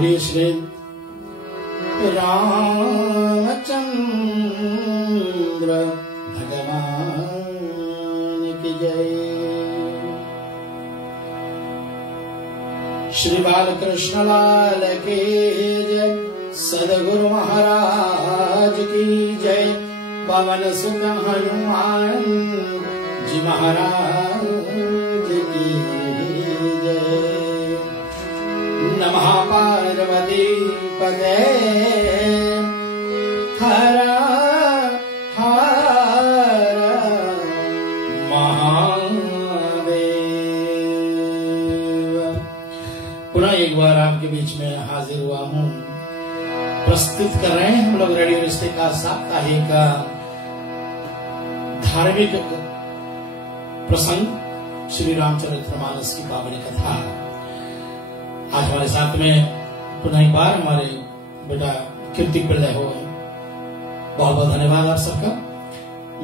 बोलिए श्री रामचंद्र भगवान की जय। श्री बालकृष्ण लाल की जय। सदगुरु महाराज की जय। पवन सुत हनुमान जी महाराज की जय। नमः पार्वती पते हर हर महादेव। पुनः एक बार आपके बीच में हाजिर हुआ हूँ। प्रस्तुत कर रहे हैं हम लोग रेडियो रिश्ते का साप्ताहिक धार्मिक प्रसंग श्री रामचरितमानस की पावन कथा। आज हमारे साथ में पुनः एक बार हमारे बेटा कीर्ति प्रदय हो गए। बहुत बहुत धन्यवाद आप सबका।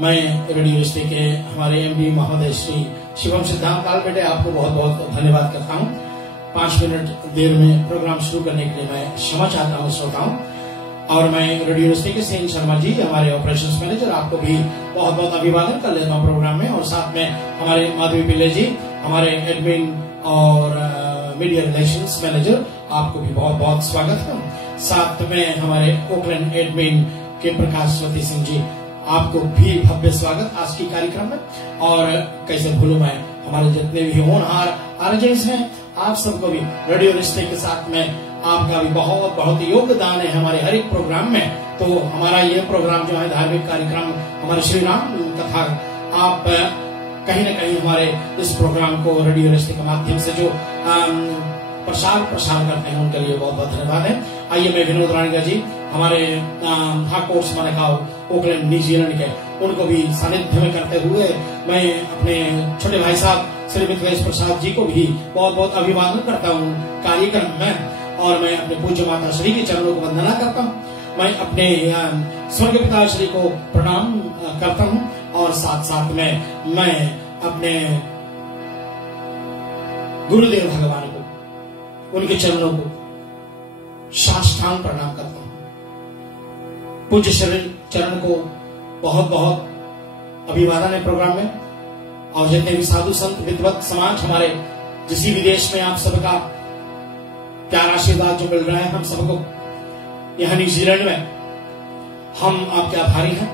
मैं रेडियो रिश्ते के हमारे एमडी महोदय श्री शिवम सिद्धांत लाल बेटे आपको बहुत बहुत धन्यवाद करता हूँ। 5 मिनट देर में प्रोग्राम शुरू करने के लिए मैं क्षमा चाहता हूँ श्रोताओं। और मैं रेडियो रिश्ते के सेन शर्मा जी हमारे ऑपरेशंस मैनेजर आपको भी बहुत बहुत अभिवादन कर लेता हूँ प्रोग्राम में। और साथ में हमारे माधवी पिल्ले जी हमारे एडमिन और मीडिया रिलेशंस मैनेजर आपको भी बहुत बहुत स्वागत है। साथ में हमारे ओकलैंड एडमिन के प्रकाश स्वती सिंह जी आपको भी भव्य स्वागत आज की कार्यक्रम में। और कैसे भूलूं मैं हमारे जितने भी होनहार आरजेस हैं आप सबको भी रेडियो रिश्ते के साथ में आपका भी बहुत बहुत योगदान है हमारे हर एक प्रोग्राम में। तो हमारा ये प्रोग्राम जो है धार्मिक कार्यक्रम हमारे श्री राम कथा आप कहीं न कहीं हमारे इस प्रोग्राम को रेडियो रिश्ते के माध्यम से जो प्रसार करते हैं उनके लिए बहुत बहुत धन्यवाद है। आइए मैं विनोद राणिका जी हमारे हाकोर्स मनकाओ ओकलैंड न्यूजीलैंड के उनको भी सानिध्य में करते हुए मैं अपने छोटे भाई साहब श्री मिथिलेश प्रसाद जी को भी बहुत बहुत अभिवादन करता हूँ कार्यक्रम में। और मैं अपने पूज्य माता श्री के चरणों को वंदना करता हूँ। मैं अपने स्वर्ग पिता श्री को प्रणाम करता हूँ। और साथ साथ में मैं अपने गुरुदेव भगवान को उनके चरणों को साष्टांग प्रणाम करता हूँ। पूज्य श्री चरण को बहुत बहुत अभिवादन है प्रोग्राम में। और जितने भी साधु संत विद्वत समाज हमारे जिस विदेश में आप सबका प्यार आशीर्वाद जो मिल रहा है हम सबको यहाँ न्यूजीलैंड में हम आपके आभारी हैं।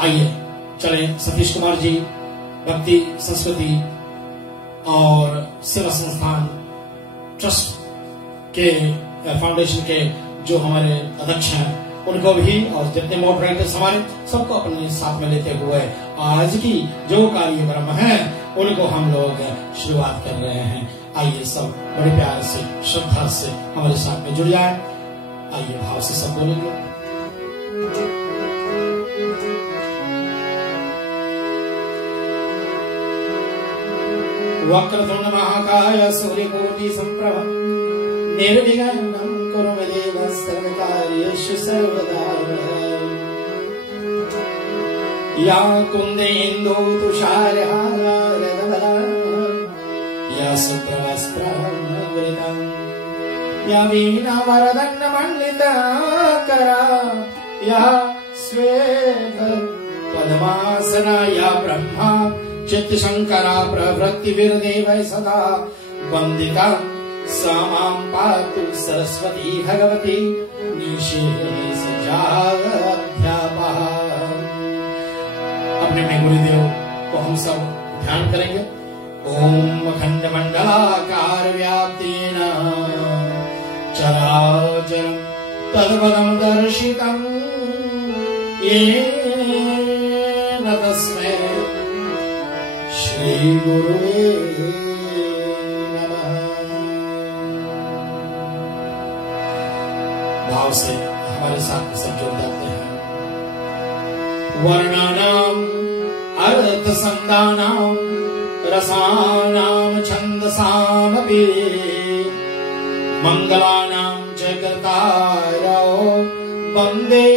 आइए चले सतीश कुमार जी भक्ति संस्कृति और सेवा संस्थान ट्रस्ट के फाउंडेशन के जो हमारे अध्यक्ष हैं उनको भी और जितने मॉडरेटर्स हमारे सबको अपने साथ में लेते हुए आज की जो कार्यक्रम है उनको हम लोग शुरुआत कर रहे हैं। आइए सब बड़े प्यार से श्रद्धा से हमारे साथ में जुड़ जाए। आइए भाव से सब बोलेंगे। वक्रतुंड महाकाय सूर्यकोटि संप्रभ निर्विघ्नं कुरु मे देव सर्वकार्येषु सर्वदा। या कुन्देन्दु तुषारहारधवला या शुभ्रवस्त्रहृतं या वीणावरदण्डमण्डितकरा या श्वेत पद्मासना या ब्रह्मा चित्तशंकरा प्रवृत्तिर्देवै सदा वन्दिता सा मां पातु सरस्वती भगवती निषेधाध्यापः। अपने गुरुदेव को हम सब ध्यान करेंगे। ओम अखंड मंडलाकार व्याप्तेन चराचरं तद्पदं दर्शितं येन तस्मै श्री गुरुवे नमः। भाव से हमारे साथ सब जुड़ जाते हैं। वर्णानाम अर्थ संदानाम रसानाम छंदसामपि मंगलानाम च कर्तारौ वंदे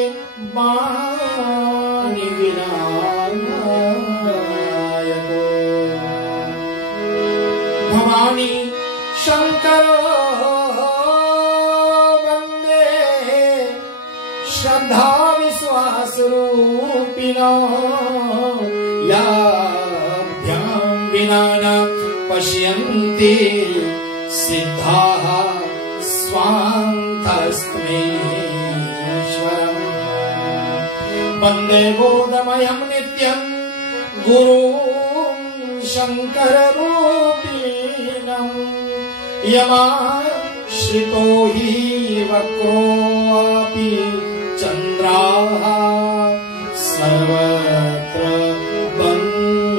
वाणी विनायको भवानी शंकरो श्रद्धा विश्वास रूपिणो याभ्यां विना न पश्यन्ति सिद्धाः स्वान्तस्मेश्वरम् वन्दे बोधमयं नित्यं गुरुं शङ्कररूपिणम् यमाश्रितो हि वक्रोऽपि चन्द्राः सर्वत्र वन्दतये।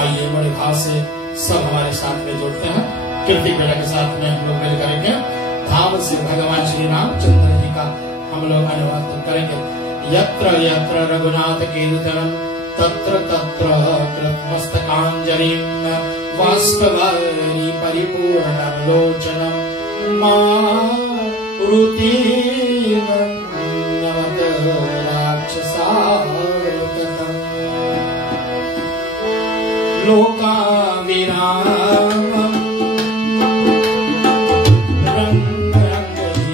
आइए बड़े भाव से सब हमारे साथ में जुड़ते हैं। कीर्ति बेड़ा के साथ में हम लोग मिल करेंगे भाव से भगवान श्री रामचंद्र जी का हम लोग अनुवाद करेंगे। यत्र यत्र रघुनाथ कीर्तनम तत्र तत्र कृतमस्तकांजलिं बाष्पवारि परिपूर्णं लोचनं मारुतिं नमत राक्षसार्पणम् लोकाविरामम् रङ्गधीरम्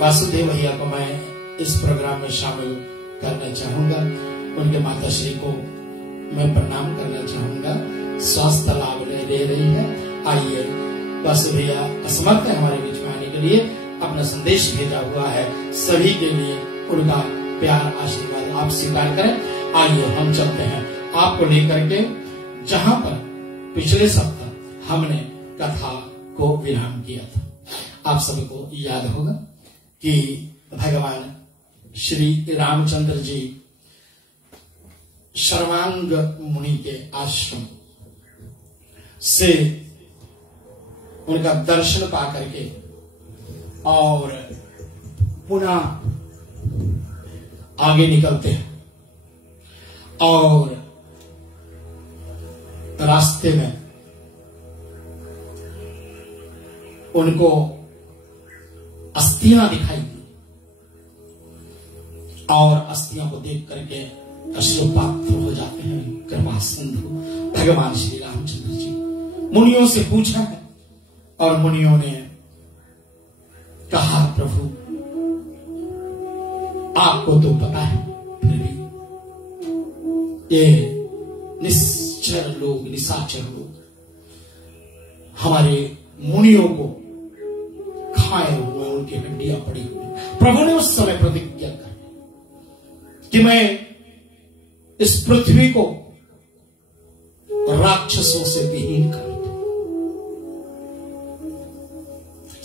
वासुदेव भैया को मैं इस प्रोग्राम में शामिल करना चाहूंगा। उनके माता श्री को मैं प्रणाम करना चाहूंगा। स्वास्थ्य लाभ ले रही है। आइए वासु भैया असमर्थ है हमारे बीच में आने के लिए, अपना संदेश भेजा हुआ है सभी के लिए। उनका प्यार आशीर्वाद आप स्वीकार करें। आइए हम चलते हैं आपको लेकर के जहां पर पिछले सप्ताह हमने कथा को विराम किया था। आप सभी को याद होगा कि भगवान श्री रामचंद्र जी शर्वांग मुनि के आश्रम से उनका दर्शन पा करके और पुनः आगे निकलते हैं और रास्ते में उनको अस्थियां दिखाई दी और अस्थियों को देख करके अश्रुपात्र हो जाते हैं कृपा सिंधु भगवान श्री रामचंद्र जी। मुनियों से पूछा है और मुनियों ने कहा प्रभु आपको तो पता है, फिर भी ये निश्चर लोग निशाचर लोग हमारे मुनियों को खाए हुए उनकी हड्डियां पड़ी हुई। प्रभु ने उस समय प्रतिज्ञा कर कि मैं इस पृथ्वी को राक्षसों से विहीन कर दूं।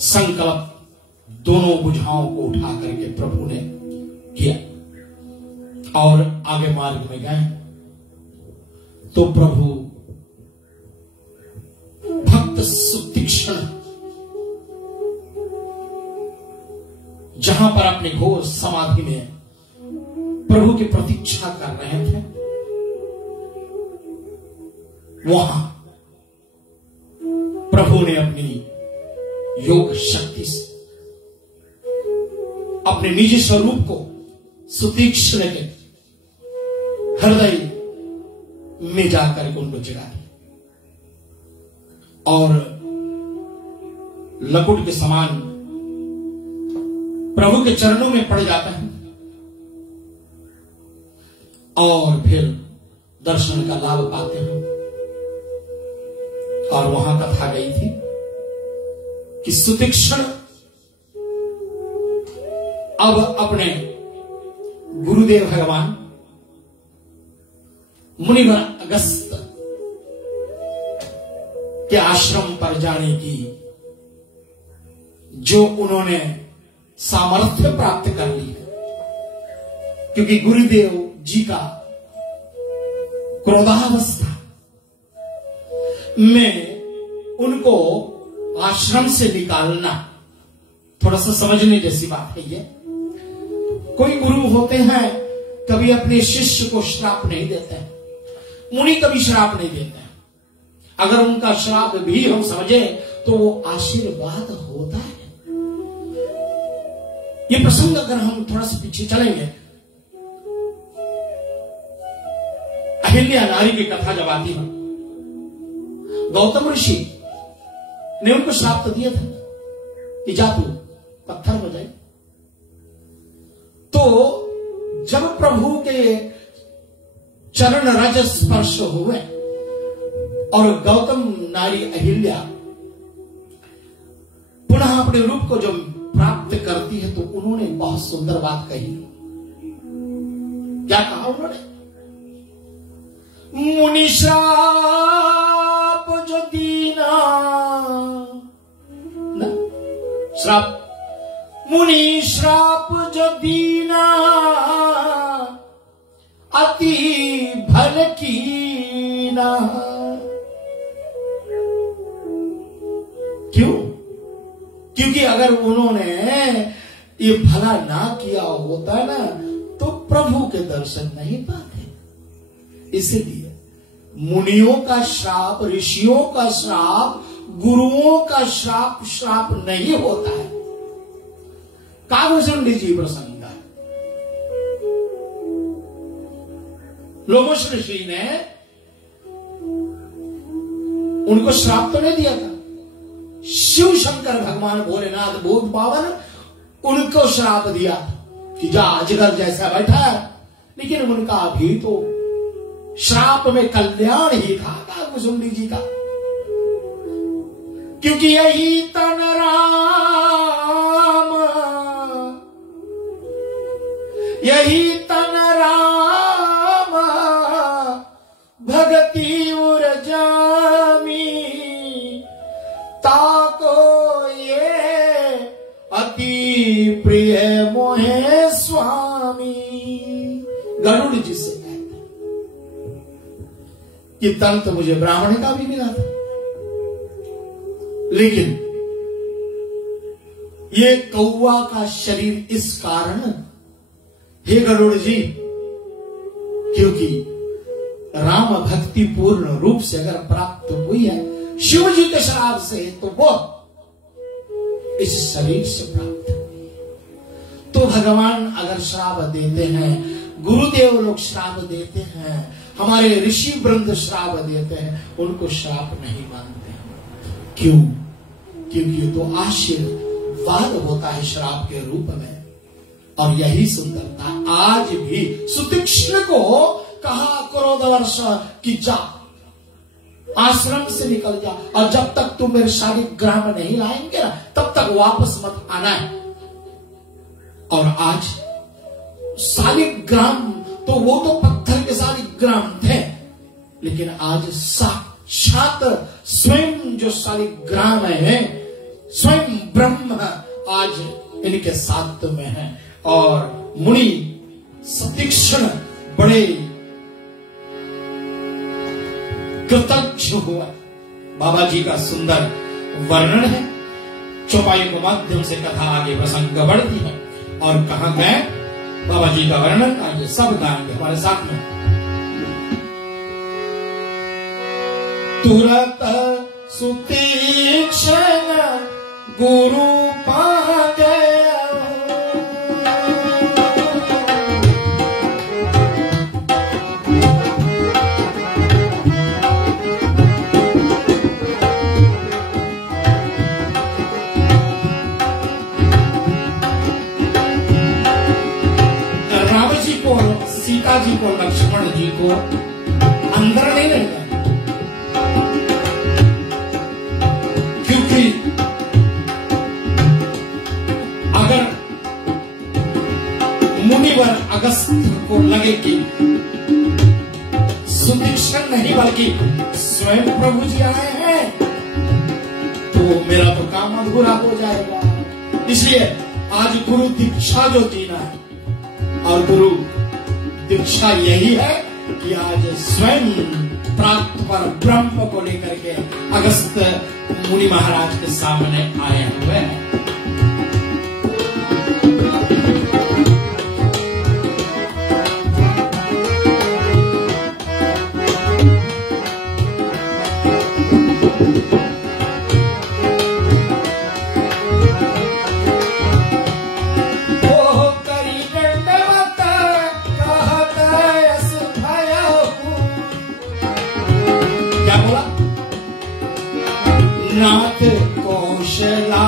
संकल्प दोनों बुझाओं को उठा करके प्रभु ने किया और आगे मार्ग में गए तो प्रभु भक्त सुतीक्ष्ण जहां पर अपने घोर समाधि में प्रभु की प्रतीक्षा कर रहे थे, वहां प्रभु ने अपनी योग शक्ति से अपने निजी स्वरूप को सुतीक्ष्ण के हृदय में जाकर उनको जगा दिया और लकुट के समान प्रभु के चरणों में पड़ जाता है और फिर दर्शन का लाभ पाते हैं। और वहां कथा गई थी कि सुतीक्ष्ण अब अपने गुरुदेव भगवान मुनिवर अगस्त के आश्रम पर जाने की जो उन्होंने सामर्थ्य प्राप्त कर ली है, क्योंकि गुरुदेव जी का क्रोधावस्था में उनको आश्रम से निकालना थोड़ा सा समझने जैसी बात है। ये कोई गुरु होते हैं कभी अपने शिष्य को श्राप नहीं देते हैं, मुनि कभी श्राप नहीं देते हैं। अगर उनका श्राप भी हम समझे तो वो आशीर्वाद होता है। ये प्रसंग अगर हम थोड़ा सा पीछे चलेंगे, अहिल्या नारी की कथा जब आती है, गौतम ऋषि ने उनको श्राप तो दिया था कि जा तू पत्थर हो जाए। तो जब प्रभु के चरण रज स्पर्श हुए और गौतम नारी अहिल्या पुनः अपने रूप को जब प्राप्त करती है तो उन्होंने बहुत सुंदर बात कही। क्या कहा उन्होंने? मुनि श्राप जो दीना ना, श्राप मुनि श्राप जो दीना अति भल कीना। क्यों? क्योंकि अगर उन्होंने ये भला ना किया होता ना तो प्रभु के दर्शन नहीं पाते। इसलिए मुनियों का श्राप, ऋषियों का श्राप, गुरुओं का श्राप श्राप नहीं होता है। कागभूषण जी प्रसंग है, लोमश ऋषि ने उनको श्राप तो नहीं दिया था। शिव शंकर भगवान भोलेनाथ बोध पावन उनको श्राप दिया कि जा अजगर जैसा बैठा है, लेकिन उनका अभी तो श्राप में कल्याण ही था कागभूषण जी का, क्योंकि यही तन राम, यही तन राम भगति उरजामी, ताको ये अति प्रिय मोहे स्वामी। गरुड़ जी से कहते कि तन तो मुझे ब्राह्मण का भी मिला था, लेकिन ये कौवा का शरीर इस कारण, हे गरुड़ जी, क्योंकि राम भक्ति पूर्ण रूप से अगर प्राप्त हुई है शिव जी के श्राप से तो वो इस शरीर से प्राप्त हुई। तो भगवान अगर श्राप देते हैं, गुरुदेव लोग श्राप देते हैं, हमारे ऋषि वृंद श्राप देते हैं, उनको श्राप नहीं मानते। क्यों? क्योंकि तो आशीर्वाद होता है श्राप के रूप में। और यही सुंदरता आज भी सुतीक्ष्ण को कहा क्रोधवर्ष कि जा आश्रम से निकल जा, और जब तक तुम मेरे शालिग्राम नहीं लाएंगे ना तब तक वापस मत आना है। और आज शालिग्राम तो वो तो पत्थर के साथ ग्राम थे, लेकिन आज साक्षात स्वयं जो शालिग्राम है, स्वयं ब्रह्म आज इनके साथ में है। और मुनि सतीक्षण बड़े कृतज्ञ हुआ। बाबा जी का सुंदर वर्णन है, चौपाई के माध्यम से कथा आगे प्रसंग बढ़ती है। और कहा गए बाबा जी का वर्णन आज सब गाएंगे हमारे साथ में। तुरत सुतीक्षण गुरु पा गया, राम जी को, सीता जी को, लक्ष्मण जी को अंदर नहीं रहता, क्योंकि अगर मुनिवर अगस्त्य को लगे कि सुदीक्षण नहीं बल्कि स्वयं प्रभु जी आए हैं, तो मेरा तो काम अधूरा हो जाएगा। इसलिए आज गुरु दीक्षा जो देना है, और गुरु दीक्षा यही है कि आज स्वयं प्राप्त पर ब्रह्म को लेकर के अगस्त्य मुनि महाराज के सामने आए हुए हैं। नाथ कौशला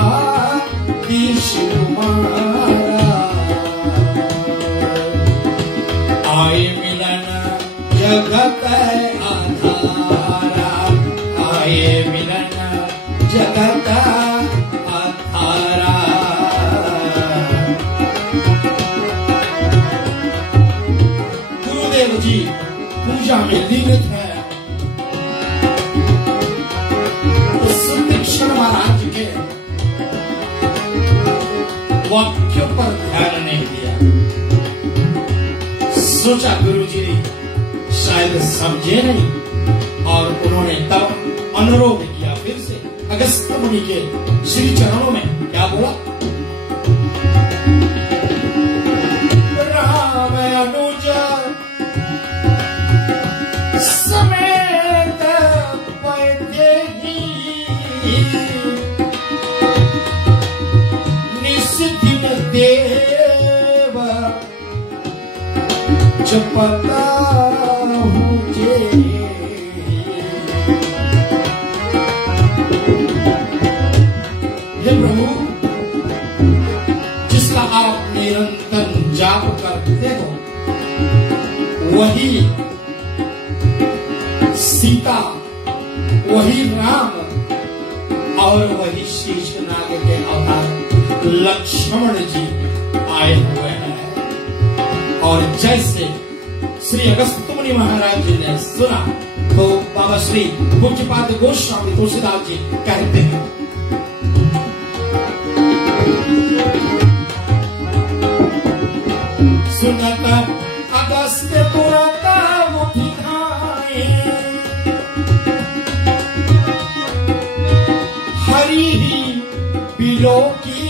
दीश कुमारा, आए मिलन जगत आधारा, आए मिलन जगत आधारा। गुरुदेव जी पूजा में निमित्त है, महाराज के वाक्यों पर ध्यान नहीं दिया। सोचा गुरुजी शायद समझे नहीं, और उन्होंने तब अनुरोध किया फिर से अगस्त्य मुनि के श्री चरणों में। क्या बोला? राम अनुज समेत निस्दिन देव जपता मुझे, हे प्रभु जिसका आप निरंतर जाप करते हो, वही सीता, वही राम और वही शेषनाग के अवतार लक्ष्मण जी आए हुए हैं। और जैसे श्री अगस्त्य मुनि महाराज जी ने सुना, तो बाबा श्री पूज्यपाद गोस्वामी तुलसीदास जी कहते हैं, सुनत अगस्त्य तुरंत उठी आए, हरि बिलो की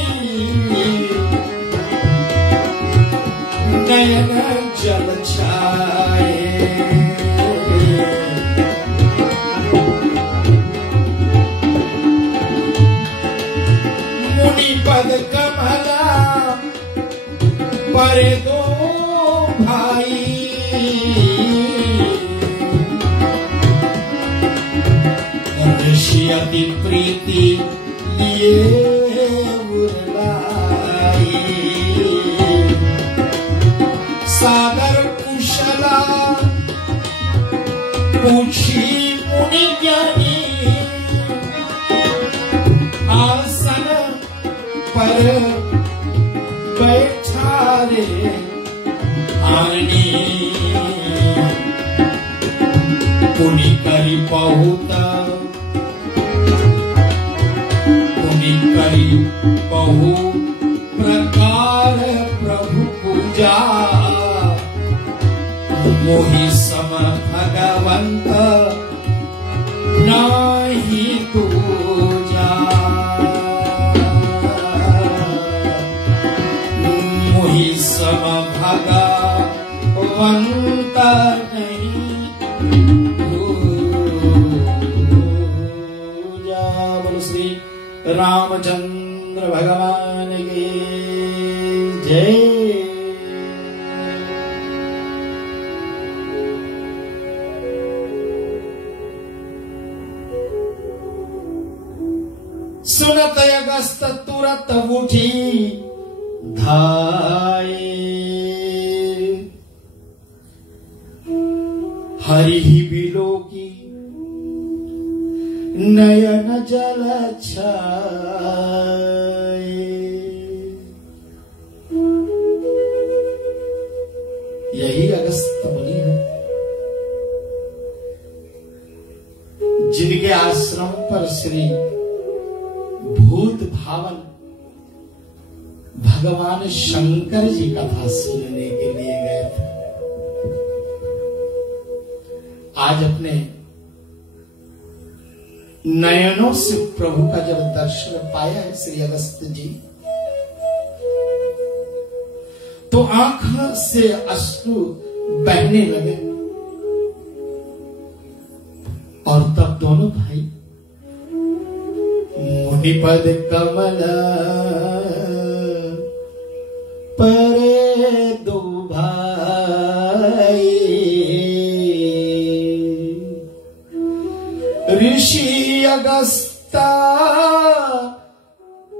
नयन जल छाए। मुनि पद कमला पर दो भाई, ऋषि अति प्रीति लिए उरलाई, सागर कुशला पूछी मुनि ज्ञानी, आसन पर बैठा रे आनी। पुनि करी बहुत प्रकार प्रभु पूजा मोहि सम भगवंत नाही दूजा मोहि सम भगवंत नहीं दूजा। बोलो श्री रामचंद्र भगवान की जय। सुनत अगस्त तुरत उठी धाये हरि बिलोकी नयन जल छाए। यही अगस्त मुनि है जिनके आश्रम पर श्री भूत भावन भगवान शंकर जी कथा सुनने के लिए गए थे। आज अपने नयनों से प्रभु का जब दर्शन पाया है श्री अगस्त जी, तो आंख से अश्रु बहने लगे और तब दोनों भाई मुनिपद कमल परे दो भाई ऋषि अगस्ता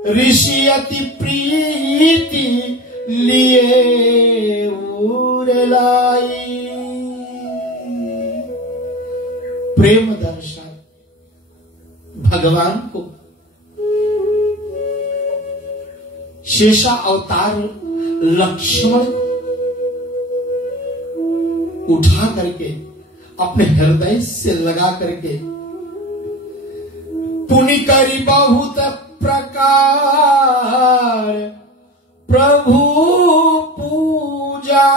ऋषि अति प्रीति लिए उर लाई। प्रेम दर्शन भगवान को शेषा अवतार लक्ष्मण उठा करके अपने हृदय से लगा करके पुनि करी बहुत प्रकार प्रभु पूजा।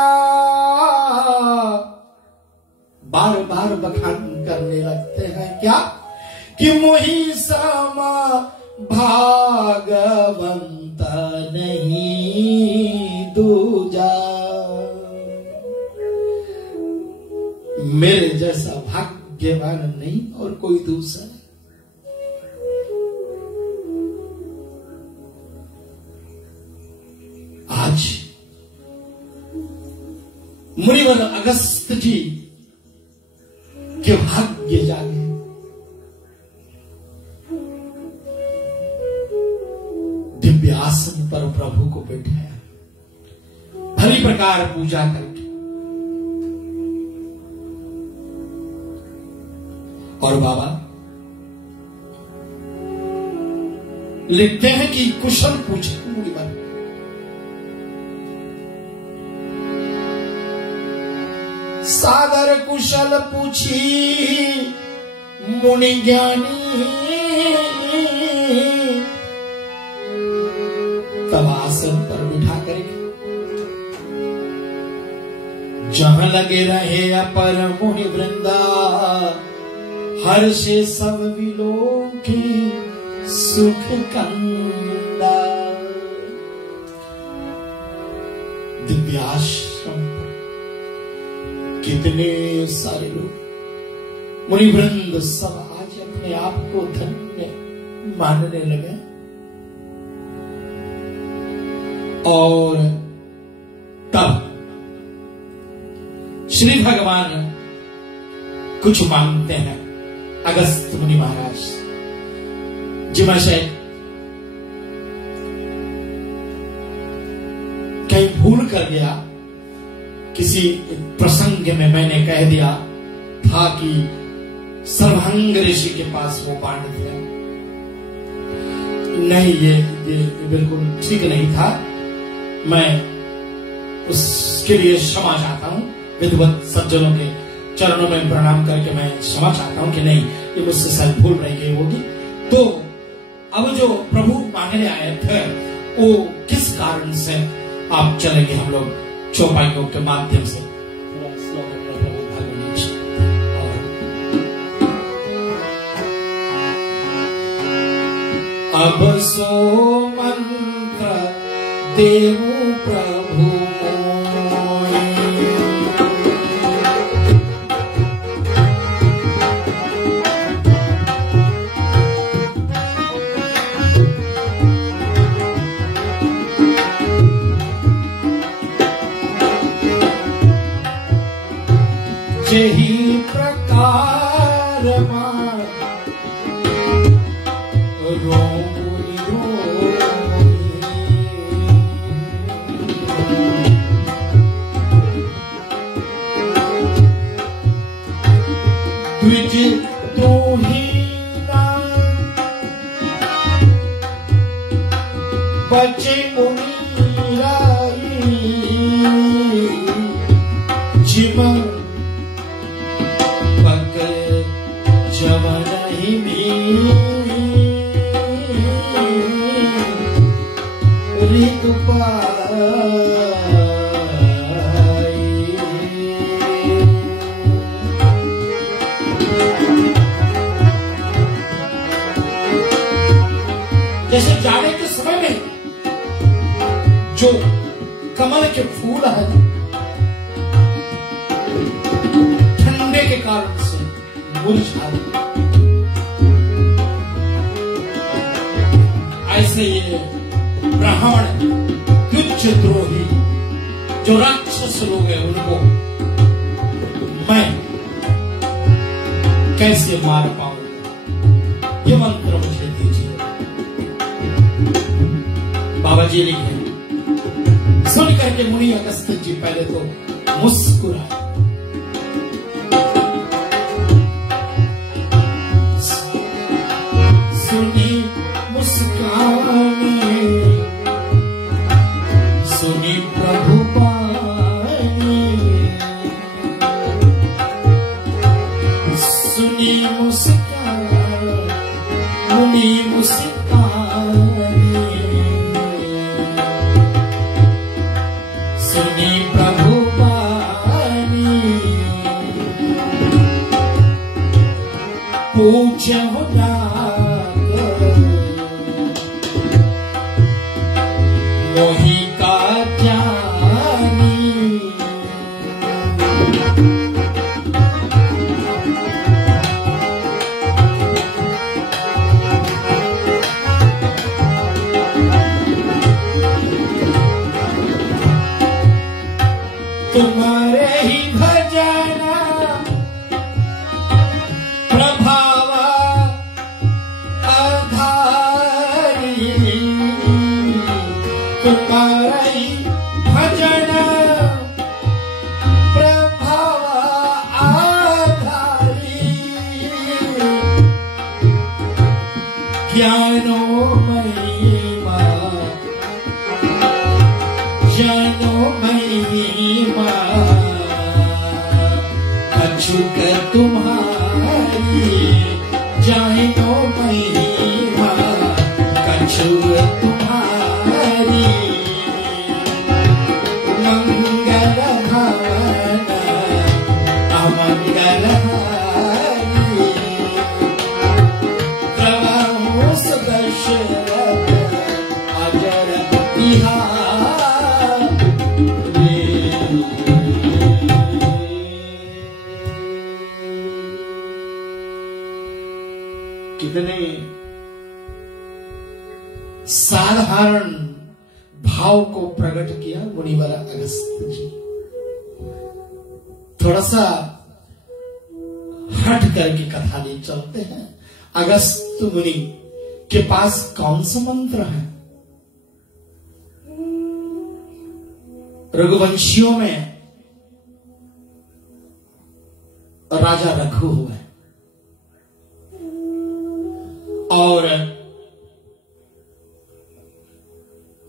बार बार बखान करने लगते हैं क्या कि मोहि समा भागवंत नहीं दूजा। मेरे जैसा भाग्यवान नहीं और कोई दूसरा। आज मुनिवर अगस्त जी के भाग्य जागे। दिव्य आसन पर प्रभु को बैठाया भली प्रकार पूजा करके। और बाबा लिखते हैं कि कुशल पूछे मुनिवर। सादर कुशल पूछी मुनि ज्ञानी तब आसन पर बिठा करके जहां लगे रहे अपर मुनि वृंदा हर से सब विलोकी सुख कंदा। दिव्याश्रम कितने सारे लोग मुनिवृंद सब आज अपने आप को धन्य मानने लगे और तब श्री भगवान कुछ मांगते हैं अगस्त मुनि महाराज जिमाशय। कहीं भूल कर गया, किसी प्रसंग में मैंने कह दिया था कि सर्वांग ऋषि के पास वो पांडित है। नहीं, ये बिल्कुल ठीक नहीं था। मैं उसके लिए क्षमा चाहता हूं विद्वत सज्जनों के चरणों में प्रणाम करके मैं क्षमा चाहता हूं कि नहीं, ये मुझसे शायद भूल रही गई होगी। तो अब जो प्रभु मांगने आए थे वो किस कारण से आप चलेंगे हम लोग चौपाइयों के माध्यम से थोड़ा स्लोगन में प्रभु भगवान अब सो मंत्र देवो प्रभु यही प्रकार रोई द्विज तो ही बचे मुनि जीवन जैसे जाड़े के समय में जो कमल के फूल है ठंडे के कारण से मुरझा, ऐसे ये ब्राह्मण तुच्छ द्रोही जो राक्षस लोग हैं उनको मैं कैसे मार पाऊंगा, ये मंत्र मुझे दीजिए। बाबा जी लिखे, सुन करके मुनि अगस्त्य जी पहले तो मुस्कुराए, सुनी मुस्कानी सुनी प्रभु बानी, सुनी मुस्कानी मुनि मुस्कानी, सुनी प्रभु बानी, पूछो ना मोही का जानी, तुम्हारे ही भजन प्रभाव आधारी, तुम्हारे ही भजन प्रभाव आधारी, ज्ञानो महिमा जानो महिमा अछूत तुम्हारी, जानो महिमा अछूत तुम्हारी, मंगल भवन अमंगल हारी, प्रभु सदशरथ अजर बिहार। कितने साधारण भाव को प्रकट किया मुनिवर अगस्त्य जी। थोड़ा सा हट करके कथा ले चलते हैं। अगस्त्य मुनि के पास कौन सा मंत्र है? रघुवंशियों में राजा रघु हुए और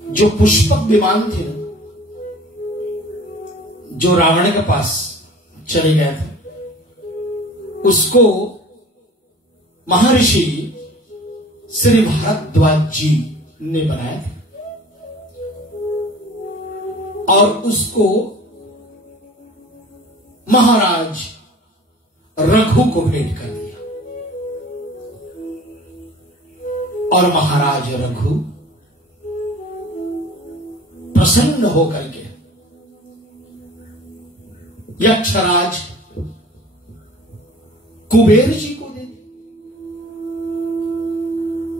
जो पुष्पक विमान थे जो रावण के पास चले गए थे, उसको महर्षि श्री भारद्वाज जी ने बनाया था और उसको महाराज रघु को भेंट कर दिया और महाराज रघु प्रसन्न होकर के यक्षराज कुबेर जी को दे दी।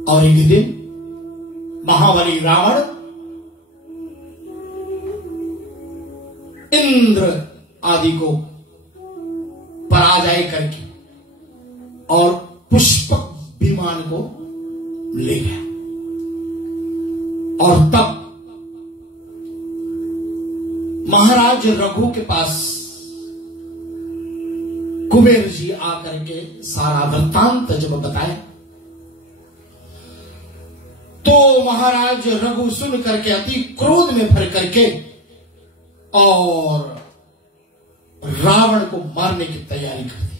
और एक दिन महाबली रावण इंद्र आदि को पराजय करके और पुष्पक विमान को ले गया। और तब महाराज रघु के पास कुबेर जी आकर के सारा वृत्तांत जब बताया तो महाराज रघु सुन करके अति क्रोध में भर करके और रावण को मारने की तैयारी कर दी।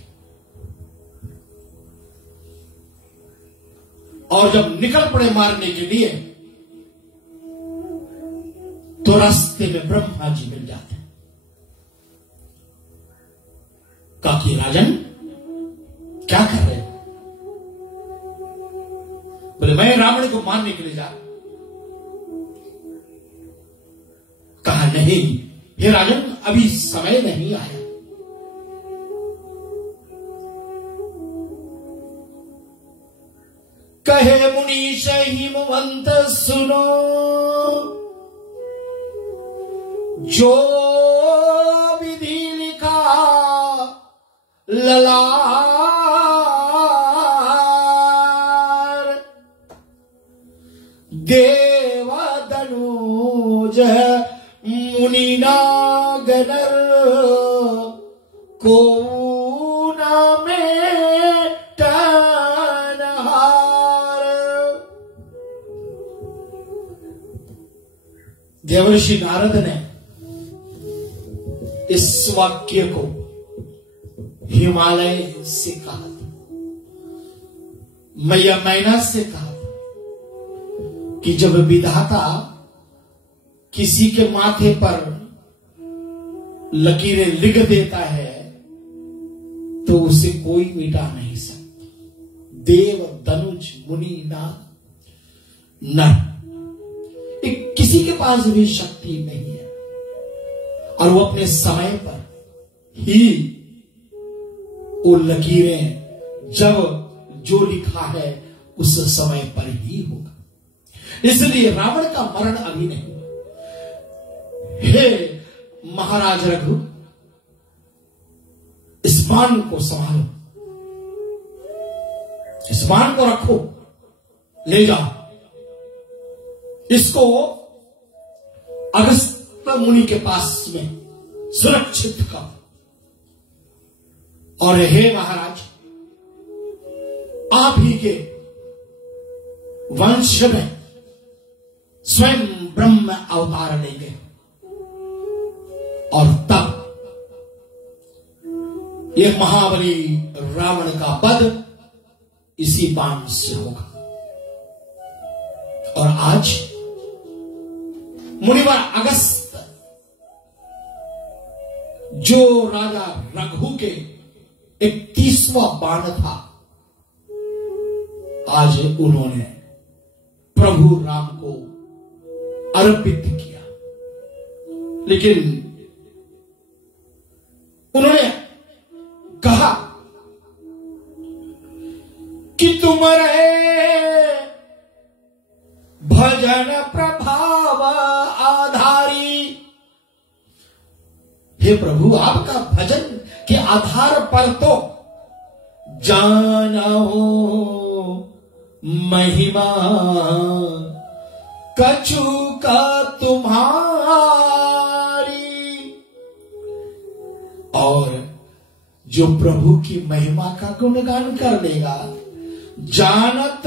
और जब निकल पड़े मारने के लिए तो रास्ते में ब्रह्मा जी मिल जाते। कहा कि राजन क्या कर रहे हो? बोले मैं रावण को मारने के लिए जा। कहा नहीं हे राजन अभी समय नहीं आया। कहे मुनीश हिमवंत सुनो जो विधि लिखा ललार देव दनुज मुनि नागनर को में टनहार। देवर्षि नारद ने इस वाक्य को हिमालय से कहा था, मैया मैना से कहा था कि जब विधाता किसी के माथे पर लकीरें लिख देता है तो उसे कोई मिटा नहीं सकता। देव दनुज मुनि नाग नर किसी के पास भी शक्ति नहीं है और वो अपने समय पर ही वो लकीरें जब जो लिखा है उस समय पर ही होगा। इसलिए रावण का मरण अभी नहीं हुआ। हे महाराज रघु इस बाण को संभालो, इस बाण को रखो, ले जाओ, इसको अगस्त मुनि के पास में सुरक्षित करो। और हे महाराज आप ही के वंश में स्वयं ब्रह्म अवतार लेंगे और तब ये महाबली रावण का वध इसी बाण से होगा। और आज मुनिवर अगस्त जो राजा रघु के 31वां बाण था, आज उन्होंने प्रभु राम को अर्पित किया। लेकिन उन्होंने कहा कि तुम रहे भजन प्रभाव आधारी। हे प्रभु आपका भजन के आधार पर तो जाना हो महिमा कछु का तुम्हारी। और जो प्रभु की महिमा का गुणगान कर लेगा जानत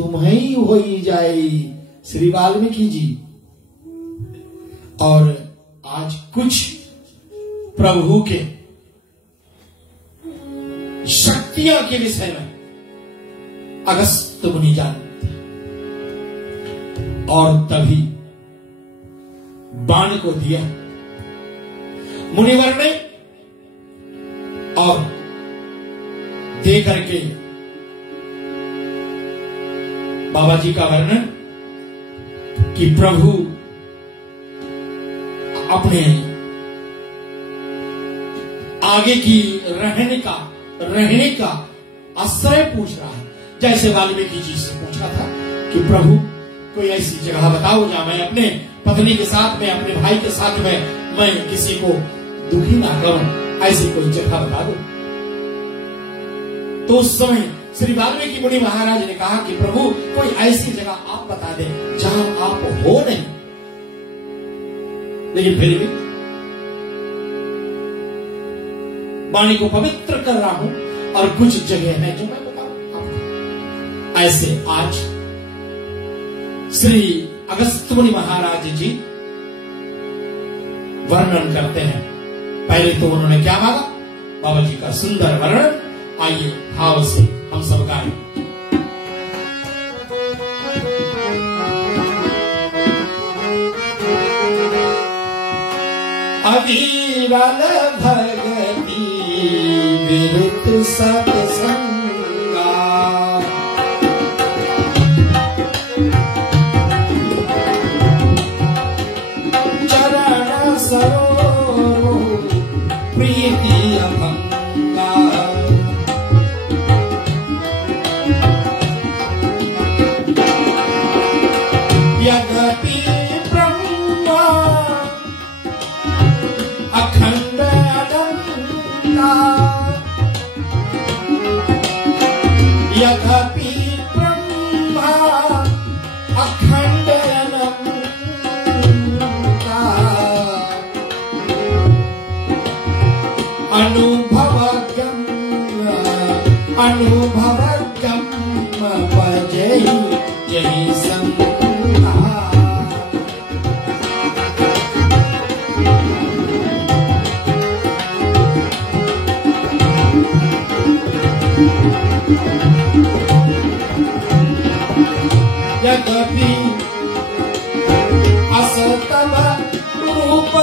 तुम्हें हो ही जाए। श्री वाल्मीकि जी। और आज कुछ प्रभु के शक्तियों के विषय में अगस्त मुनि जानते और तभी बाण को दिया मुनिवर ने और दे करके बाबा जी का वर्णन कि प्रभु अपने आगे की रहने का आश्रय पूछ रहा है, जैसे वाल्मीकि जी से पूछा था कि प्रभु कोई ऐसी जगह बताओ जहां मैं अपने पत्नी के साथ में, अपने भाई के साथ में मैं किसी को दुखी ना करूं, ऐसी कोई जगह बता दो। तो उस समय श्री वाल्मीकि मुनि महाराज ने कहा कि प्रभु कोई ऐसी जगह आप बता दें जहां आप हो नहीं, लेकिन फिर भी वाणी को पवित्र कर रहा हूं और कुछ जगह है जो मैं बताऊं आपको। ऐसे आज श्री अगस्त मुनि महाराज जी वर्णन करते हैं। पहले तो उन्होंने क्या मांगा, बाबा जी का सुंदर वर्णन, आइए भाव से हम सब गाएं। अविरल भगति विरत सत्संगा, चरण सरोज प्रीति अभंगा, यद्यपि ब्रह्मा अखंड अनंता, यद्यपि ब्रह्मा अखंड अनंता, अनुभवगम भजहि जहि संता, यद्यपि असतम रूप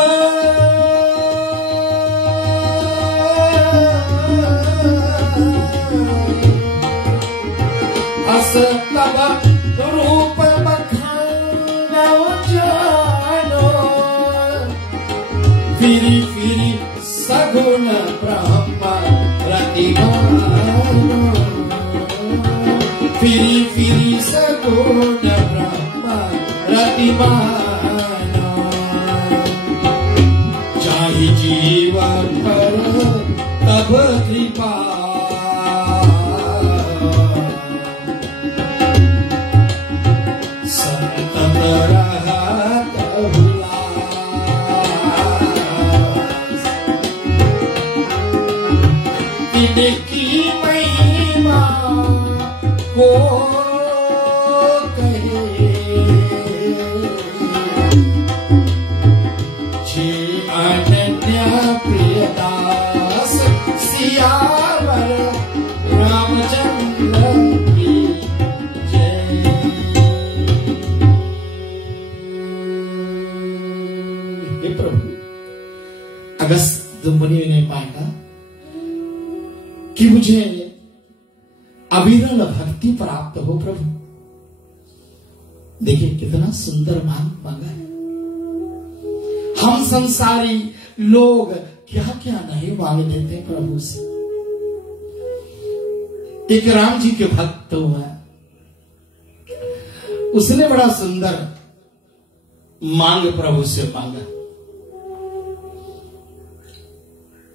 असतम रूप बखानो जानो, फिरी फिरी सगुण ब्रह्म रतिमानो, फिरी फिरी सगुण ब्रह्म रतिमानो, चाहे जीवन पर तब कृपा, संतत रहत उल्लास, इनकी महिमा को कहे, जे अनन्य प्रियदास सियावर रामचंद्र की जय। हे प्रभु, अगस्त मुनि ने मांगा कि मुझे अविरल भक्ति प्राप्त हो प्रभु। देखिए कितना सुंदर मांगा है। हम संसारी लोग क्या क्या नहीं मांग देते प्रभु से। एक राम जी के भक्त हुआ, उसने बड़ा सुंदर मांग प्रभु से मांगा।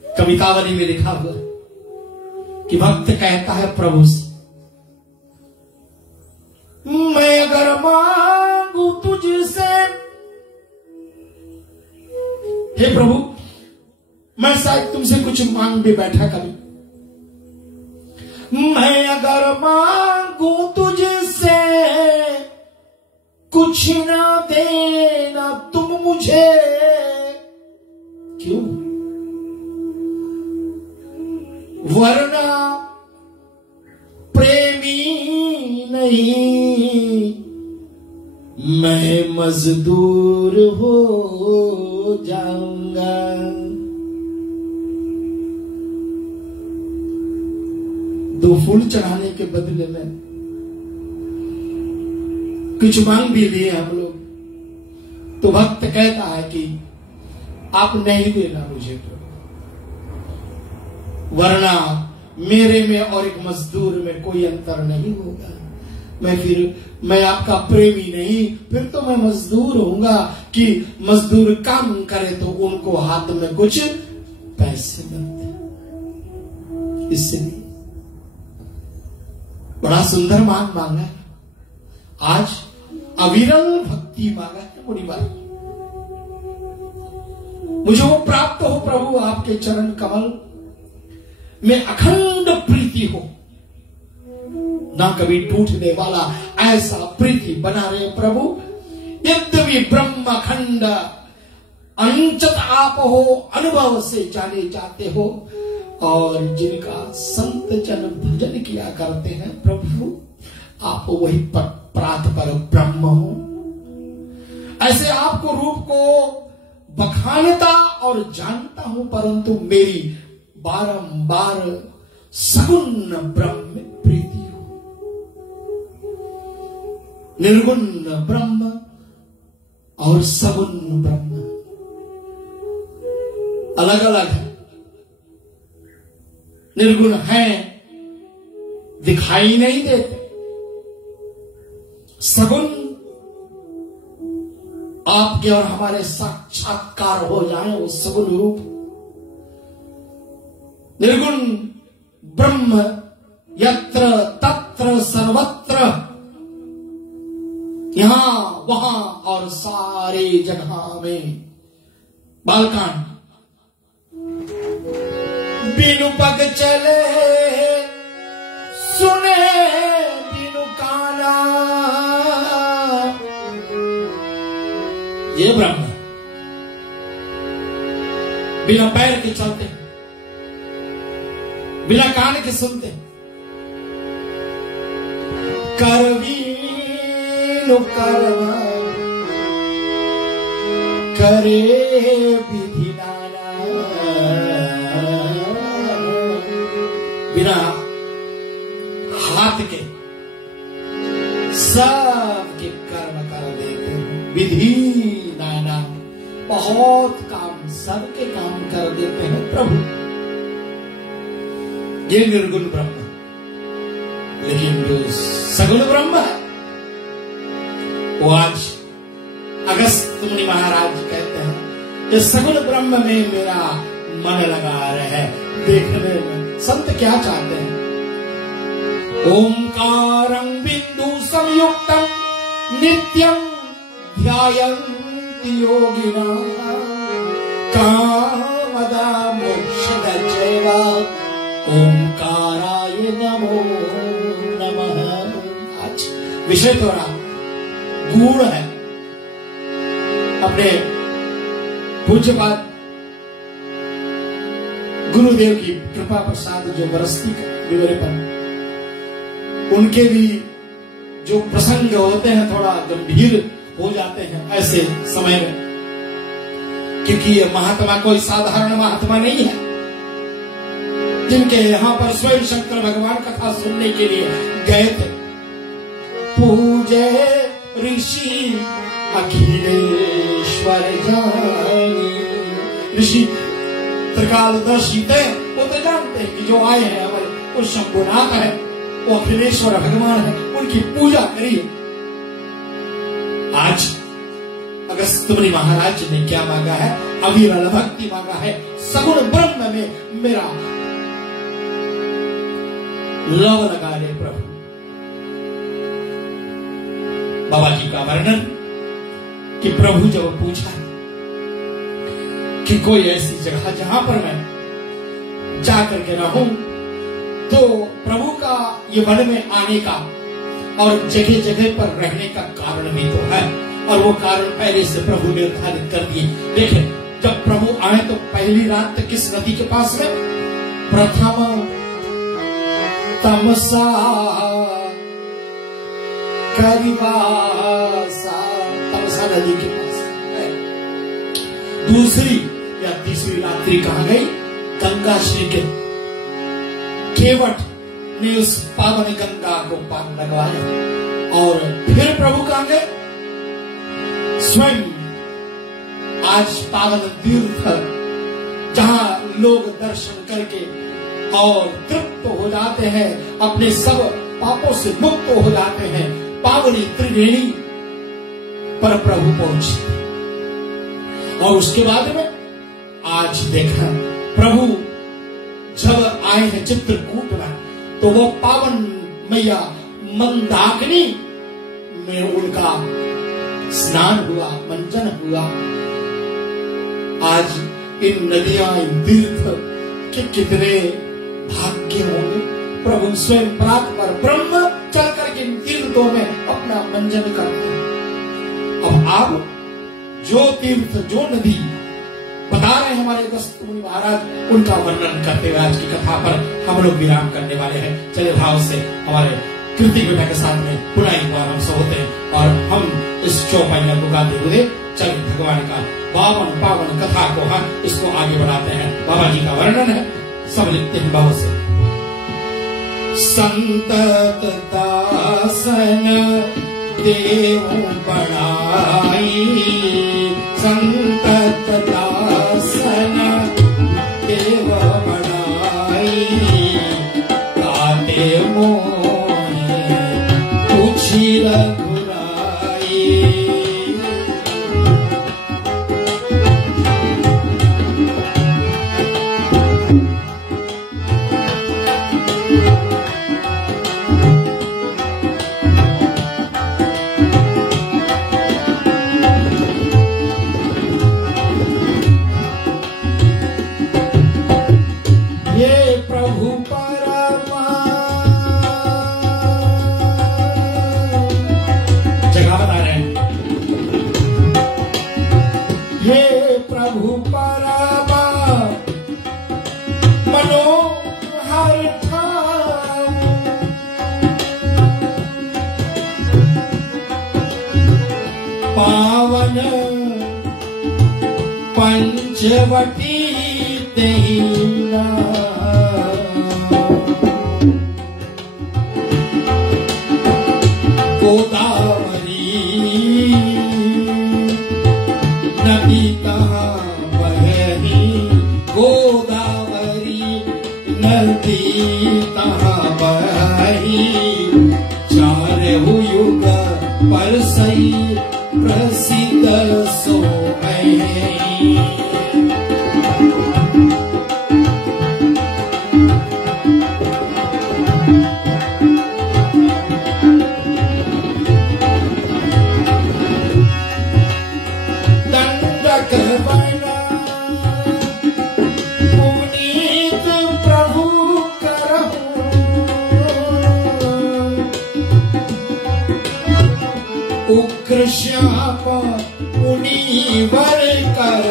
कवितावली में लिखा हुआ कि भक्त कहता है प्रभु से, मैं अगर मांगू तुझसे, हे प्रभु मैं शायद तुमसे कुछ मांग भी बैठा कभी, मैं अगर मांगू तुझसे कुछ ना देना तुम मुझे, क्यों? वरना नहीं, मैं मजदूर हो जाऊंगा। दो फूल चढ़ाने के बदले में कुछ मांग भी लिए हम लोग, तो भक्त कहता है कि आप नहीं देना मुझे तो, वरना मेरे में और एक मजदूर में कोई अंतर नहीं होगा। मैं आपका प्रेमी नहीं, फिर तो मैं मजदूर होऊंगा कि मजदूर काम करे तो उनको हाथ में कुछ पैसे मिलते। इसलिए बड़ा सुंदर मान मांगा है, आज अविरल भक्ति मांगा है मुनि भाई। मुझे वो प्राप्त हो प्रभु, आपके चरण कमल में अखंड प्रीति हो, ना कभी टूटने वाला ऐसा प्रीति बना रहे प्रभु। यद्यपि ब्रह्म अखंड अंचत आप हो, अनुभव से जाने जाते हो, और जिनका संत जन भजन किया करते हैं प्रभु, आप वही प्रात पर ब्रह्म हो। ऐसे आपको रूप को बखानता और जानता हूं, परंतु मेरी बारंबार सगुण ब्रह्म में प्रीति हो। निर्गुण ब्रह्म और सगुण ब्रह्म अलग अलग है। निर्गुण है, दिखाई नहीं देते। सगुण आपके और हमारे साक्षात्कार हो जाए वो सगुण रूप। निर्गुण ब्रह्म यत्र तत्र सर्वत्र, यहां वहां और सारे जगह में। बालकांड। बिनु पग चले सुने बिनु काना, ये ब्रह्म। बिना पैर के चलते, बिना कान के सुनते। करवीनु कर्म करे विधि नाना, बिना हाथ के सबके कर्म कर देते हैं। विधि नाना, बहुत काम, सबके काम कर देते हैं प्रभु। ये निर्गुण ब्रह्म। लेकिन जो सगुण ब्रह्म है वो आज अगस्त मुनि महाराज कहते हैं, ये सगुण ब्रह्म में मेरा मन लगा रहे देखने में। संत क्या चाहते हैं? ओंकारं बिंदु संयुक्तम नित्यम ध्यायन्ति योगिना, कामदा मोक्षदा चैवा ओंकाराय नमो नमः। आज विषय थोड़ा गूढ़ है। अपने पूज्यपाद गुरुदेव की कृपा प्रसाद जो बरसती है मेरे पर, उनके भी जो प्रसंग होते हैं थोड़ा गंभीर हो जाते हैं ऐसे समय में, क्योंकि ये महात्मा कोई साधारण महात्मा नहीं है। जिनके यहाँ पर स्वयं शंकर भगवान कथा सुनने के लिए गए थे, पूजे ऋषि अखिलेश्वर जानी। ऋषि त्रिकालदर्शी थे, वो तो जानते हैं कि जो आए हैं हमारे वो शंभुनाथ है, वो अखिलेश्वर भगवान है, उनकी पूजा करिए। आज अगस्त मुनि महाराज ने क्या मांगा है? अविरल भक्ति मांगा है। सगुण ब्रह्म में मेरा लव लगा ले प्रभु। बाबा जी का वर्णन कि प्रभु जब पूछा कि कोई ऐसी जगह जहां पर मैं जाकर के रहूं, तो प्रभु का ये वन में आने का और जगह जगह पर रहने का कारण भी तो है, और वो कारण पहले से प्रभु निर्धारित कर दिए। देखें, जब प्रभु आए तो पहली रात किस नदी के पास में? प्रथम तमसा करिवासा तमसा नदी के पास है। दूसरी या तीसरी रात्रि कहां गई? गंगा श्री के केवट ने उस पावन गंगा को पार लगवाया। और फिर प्रभु कहां गए? स्वयं आज पावन तीर्थ जहां लोग दर्शन करके और तृप्त हो जाते हैं, अपने सब पापों से मुक्त हो जाते हैं, पावनी त्रिवेणी पर प्रभु पहुंचे। और उसके बाद में आज देखा प्रभु जब आए हैं चित्रकूट में, तो वो पावन मैया मंदाकिनी में उनका स्नान हुआ, मंजन हुआ। आज इन नदियां, इन तीर्थ के कितने भाग्य होंगे। प्रभु स्वयं प्रात पर ब्रह्म चल करके इन तीर्थों में अपना मंजन करते हैं। अब आप जो तीर्थ, जो नदी बता रहे हैं हमारे अगस्त्य मुनि महाराज, उनका वर्णन करते हुए आज की कथा पर हम लोग विराम करने वाले हैं। चलिए भाव से हमारे कीर्ति बेटा के साथ में पुनः एक बार हम होते हैं और हम इस चौपाइया को गाते हुए चलिए भगवान का पावन पावन कथा को हम इसको आगे बढ़ाते हैं। बाबा जी का वर्णन है, सब लिखते हैं भाव से। संतत दासन देव बढ़ाई, संतत दासन देव बढ़ाई, काटे मोहे पूछी रघुराई। पावन पंचवटी तेरा, गोदावरी नदी कहाँ बहनी, गोदावरी नदी कहाँ बही, चारहु युग पर सही प्रसिद्ध सो दंडक बना पुनीत प्रभु करहु, उग्र श्याम मुनिवर कर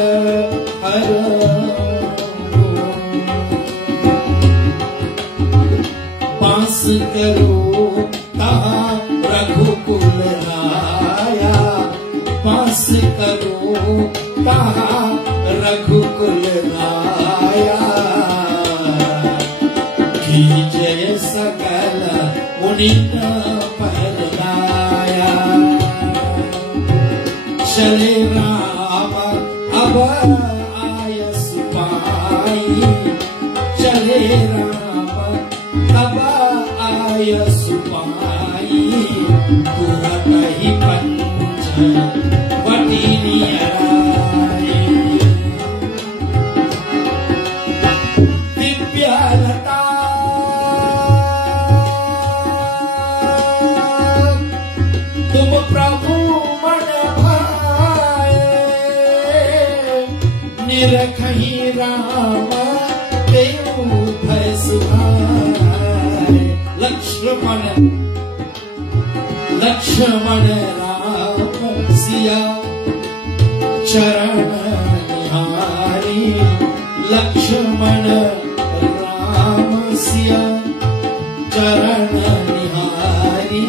हर, पास करो कहा रघुकुल राया, पास करो कहा रघुकुल राया, की जय सकल मुनि पर लाया। चले राम अब आयस पाई, चले राम अब आयस पाई, तुरत ही पंच वटी नियराई। दिव्यलता तुम प्रभु निरखहि राम देव भय सुहाए, लक्ष्मण लक्ष्मण राम सिया चरण निहारी, लक्ष्मण राम सिया चरण निहारी,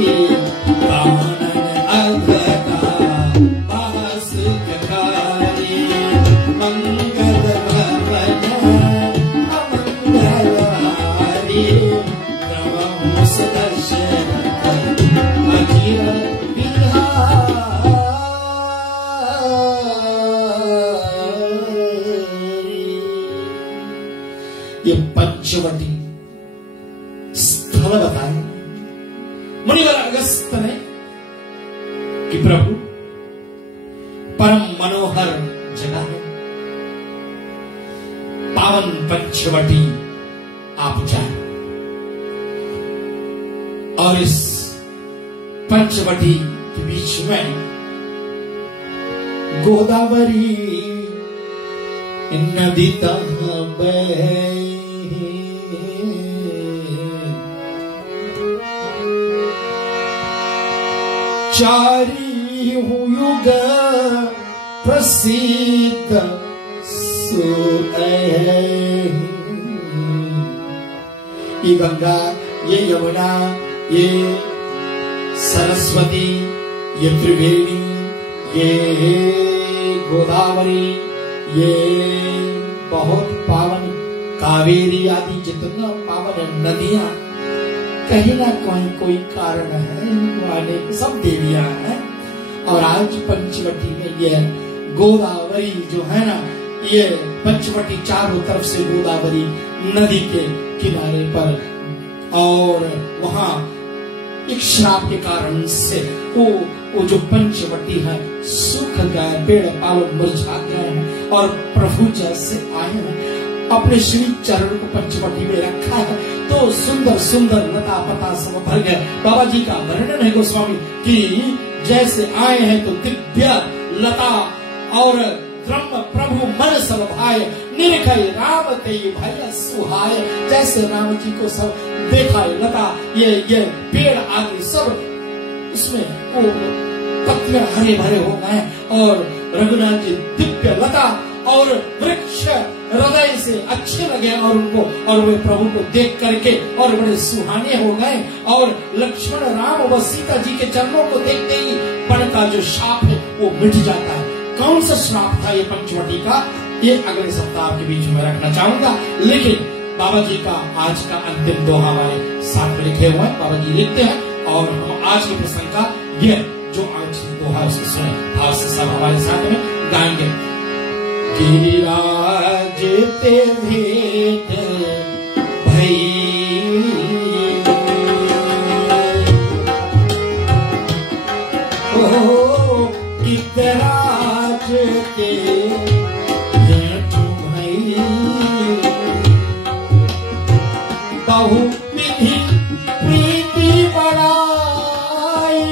पंचवटी स्थल बताया मुनिवर अगस्त ने कि प्रभु परम मनोहर जगह है, पावन पंचवटी आप जाए। और इस पंचवटी के बीच में गोदावरी नदी बहे, चारी युग प्रसिद्ध ये गंगा, ये यमुना, ये सरस्वती, ये त्रिवेणी, ये गोदावरी, ये बहुत पावन कावेरी आदि जितना पावन नदियां, कहीं ना कोई कारण है आने की, सब देवियां हैं। और आज पंचवटी में ये गोदावरी जो है ना, ये पंचवटी चारों तरफ से गोदावरी नदी के किनारे पर, और वहां एक श्राप के कारण से वो जो पंचवटी है सूख गए, पेड़ पालो मुरझा गए हैं। और प्रभु जैसे आए हैं, अपने श्री चरण को पंचवटी में रखा है, तो सुंदर सुंदर लता पता सब भर गए। बाबा जी का वर्णन है गोस्वामी कि जैसे आए हैं तो दिव्य लता और ब्रह्म प्रभु मन सब भाए, निरखय राम ते भय सुहाय। जैसे राम जी को सब देखा लता, ये पेड़ आदि सब उसमें वो पत्तियां हरे भरे हो गए, और रघुनाथ जी दिव्य लता और वृक्ष हृदय से अच्छे लगे और उनको, और वे प्रभु को देख करके और बड़े सुहाने हो गए। और लक्ष्मण राम व सीता जी के चरणों को देखते ही वन का जो शाप है वो मिट जाता है। कौन सा श्राप था ये पंचवटी का, ये अगले सप्ताह के बीच में रखना चाहूंगा। लेकिन बाबा जी का आज का अंतिम दोहा हमारे साथ में लिखे हुए हैं, बाबा जी लिखते हैं, और हम आज के प्रसंग का ये जो आज दोहा उसको सुने, भाव से सब हमारे साथ में गाएंगे। गिरिराज ते भेंट भई, ओ गिरिराज ते भेंट भई, बहु विधि प्रीति बड़ाई,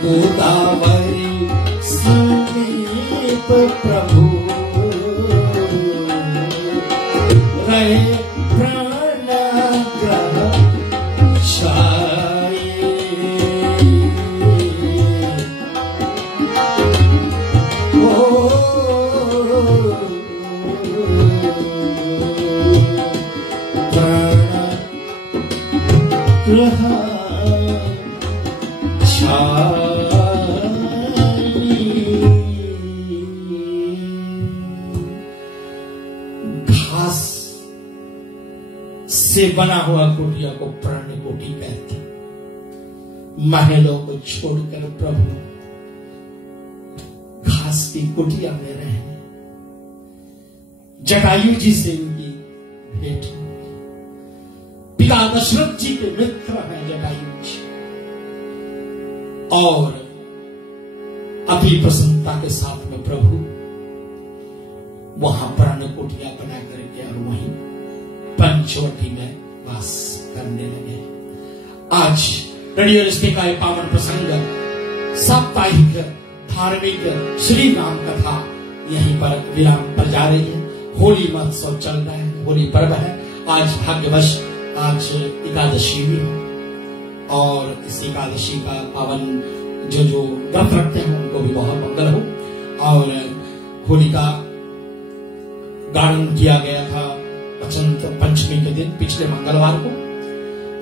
गोदावरी समीप प्रभु रहे प्राण ग्रह छाए। ओ प्राण ग्रह छाए। से बना हुआ कुटिया को प्राण कोटि कहते, महलों को छोड़कर प्रभु घास की कुटिया में रहे। जटायु जी से उनकी भेंट, पिता दशरथ जी के मित्र हैं जटायु जी, और अति प्रसन्नता के साथ में प्रभु वहां प्राण कुटिया बना करके और वहीं पंचवटी में वास करने लगे। आज रेडियो रिश्ते का एक पावन प्रसंग, साप्ताहिक धार्मिक श्री राम कथा यहीं पर विराम पर जा रही है। होली महोत्सव चल रहा है, होली पर्व है। आज भाग्यवश आज एकादशी भी है, और इस एकादशी का पावन जो व्रत रखते हैं उनको भी बहुत मंगल हो। और होली का गायन किया गया था बसंत पंचमी के दिन, पिछले मंगलवार को।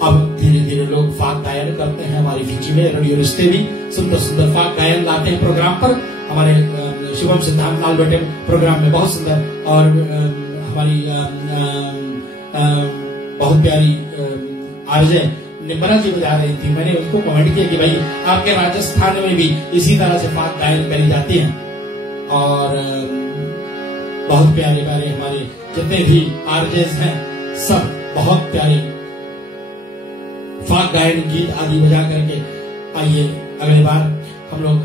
अब धीरे धीरे लोग फाग गायन करते हैं। हमारी फीची में रेडियो रिश्ते भी सुंदर सुंदर फाग गायन लाते हैं प्रोग्राम पर। हमारे शिवम सिद्धांत लाल बेटे प्रोग्राम में बहुत सुंदर, और हमारी बहुत प्यारी आरजे निर्मला जी बजा रही थी। मैंने उनको कमेंट किया कि भाई आपके राजस्थान में भी इसी तरह से फाग गायन करी जाती है, और बहुत प्यारे प्यारे हमारे जितने भी आरजेस हैं सब बहुत प्यारे फाग गायन गीत आदि बजा करके। आइए अगली बार हम लोग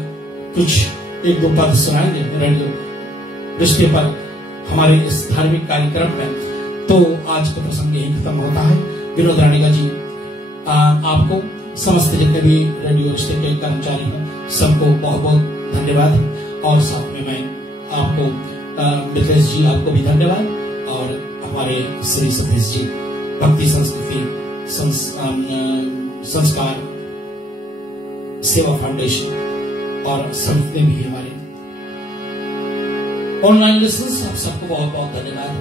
कुछ एक दो पद सुनाएंगे रेडियो रिश्ते पर हमारे इस धार्मिक कार्यक्रम में। तो आज का प्रसंग यही खत्म होता है। विनोद राणीका जी आपको समस्त जितने भी रेडियो रिश्ते के कर्मचारी हैं सबको बहुत बहुत धन्यवाद, और साथ में मैं आपको मिथलेश जी आपको भी धन्यवाद, और हमारे श्री सतीश जी भक्ति संस्कृति संस्कार सेवा फाउंडेशन और समिति भी हमारे ऑनलाइन लिसनर्स, आप सबको बहुत बहुत धन्यवाद।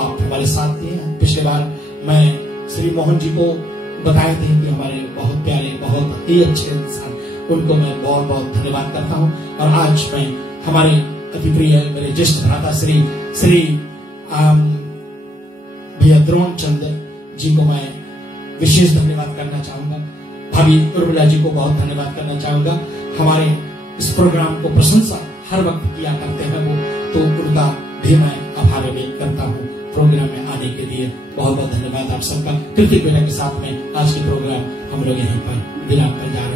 आप हमारे साथ दिए हैं। पिछले बार मैं श्री मोहन जी को बताए थे कि हमारे बहुत प्यारे बहुत ही अच्छे इंसान, उनको मैं बहुत बहुत धन्यवाद करता हूँ। और आज मैं हमारे अति प्रिय मेरे ज्येष्ठ भ्राता श्री भैया द्रोण चंद जी को मैं विशेष धन्यवाद करना चाहूंगा। भाभी उर्मिला जी को बहुत धन्यवाद करना चाहूंगा। हमारे इस प्रोग्राम को प्रशंसा हर वक्त किया करते हैं वो, तो उनका भी मैं आभार व्यक्त करता हूँ। प्रोग्राम में आने के लिए बहुत बहुत धन्यवाद आप सबका। कृतिक बेटा के साथ में आज के प्रोग्राम हम लोग यहीं पर विराम कर जा रहे हैं।